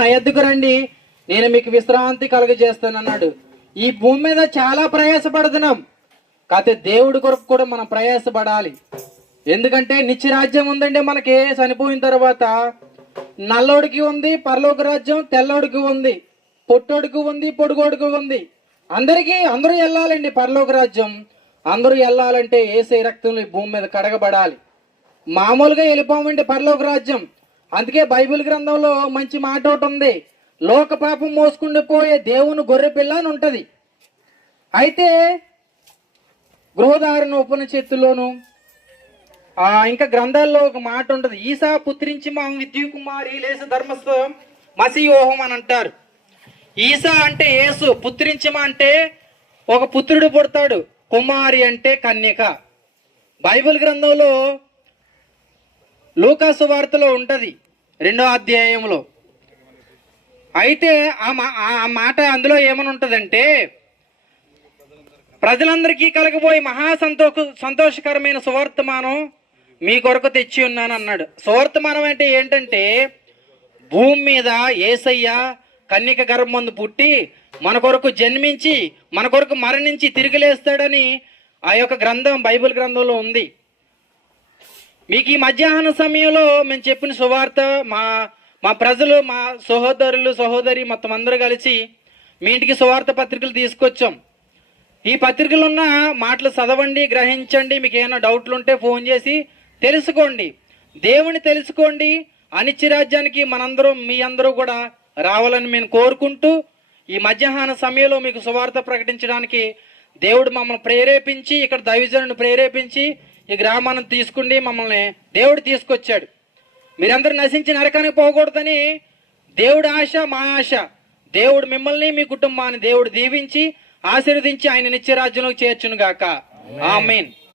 నా ఎద్దుకు రండి, నేను మీకు విశ్రాంతి కలుగజేస్తానన్నాడు. ఈ భూమి మీద చాలా ప్రయాసపడుతున్నాం, కాకపోతే దేవుడి కొరకు కూడా మనం ప్రయాసపడాలి. ఎందుకంటే నిత్యరాజ్యం ఉందండి మనకి. చనిపోయిన తర్వాత నల్లోడికి ఉంది పరలోక రాజ్యం, తెల్లోడికి ఉంది, పొట్టోడికి ఉంది, పొడుగోడికి ఉంది. అందరూ వెళ్ళాలండి పరలోక రాజ్యం. అందరూ వెళ్ళాలంటే యేసయ్య రక్తంలో ఈ భూమి మీద కడగబడాలి. మామూలుగా వెళ్ళిపోమండి పరలోక రాజ్యం. అందుకే బైబిల్ గ్రంథంలో మంచి మాట ఒకటి ఉంది, లోక పాపం మోసుకుంటూ పోయే దేవుని గొర్రె పిల్ల అని ఉంటది. అయితే గృహధారణ ఉపనిషత్తులోను ఇంకా గ్రంథాల్లో ఒక మాట ఉంటుంది, ఈసా పుత్రించి మా విద్యు కుమారి లేస ధర్మస్థ మసియోహం అని అంటారు. ఈసా అంటే యేసు, పుత్రించమ అంటే ఒక పుత్రుడు పుడతాడు, కుమారి అంటే కన్యక. బైబిల్ గ్రంథంలో లూకాసు వార్తలో ఉంటది 2వ అధ్యాయంలో. అయితే ఆ మాట అందులో ఏమని ఉంటదంటే, ప్రజలందరికీ కలగబోయే సంతోషకరమైన సువర్తమానం మీ కొరకు తెచ్చి ఉన్నాను అన్నాడు. సువర్తమానం అంటే ఏంటంటే, భూమి మీద యేసయ్య కన్యక గర్భమందు పుట్టి మన కొరకు జన్మించి మన కొరకు మరణించి తిరిగి లేస్తాడని ఆ యొక్క గ్రంథం బైబిల్ గ్రంథంలో ఉంది. మీకు ఈ మధ్యాహ్న సమయంలో మేము చెప్పిన సువార్త మా ప్రజలు, మా సహోదరులు సహోదరి మొత్తం అందరూ కలిసి మీ ఇంటికి సువార్త పత్రికలు తీసుకొచ్చాం. ఈ పత్రికలు ఉన్న మాటలు చదవండి, గ్రహించండి. మీకు ఏమైనా డౌట్లు ఉంటే ఫోన్ చేసి తెలుసుకోండి, దేవుని తెలుసుకోండి. అనిత్య రాజ్యానికి మీ అందరూ కూడా రావాలని మేము కోరుకుంటూ, ఈ మధ్యాహ్న సమయంలో మీకు సువార్త ప్రకటించడానికి దేవుడు మమ్మల్ని ప్రేరేపించి, ఇక్కడ దైవజనుని ప్రేరేపించి ఈ గ్రామాన్ని తీసుకుండి మమ్మల్ని దేవుడు తీసుకొచ్చాడు. మీరందరూ నశించి నరకానికి పోకూడదని దేవుడి ఆశ, మా ఆశ. దేవుడు మిమ్మల్ని మీ కుటుంబాన్ని దేవుడు దీవించి ఆశీర్వదించి ఆయన నిత్య రాజ్యంలోకి చేర్చును గాక. ఆమేన్.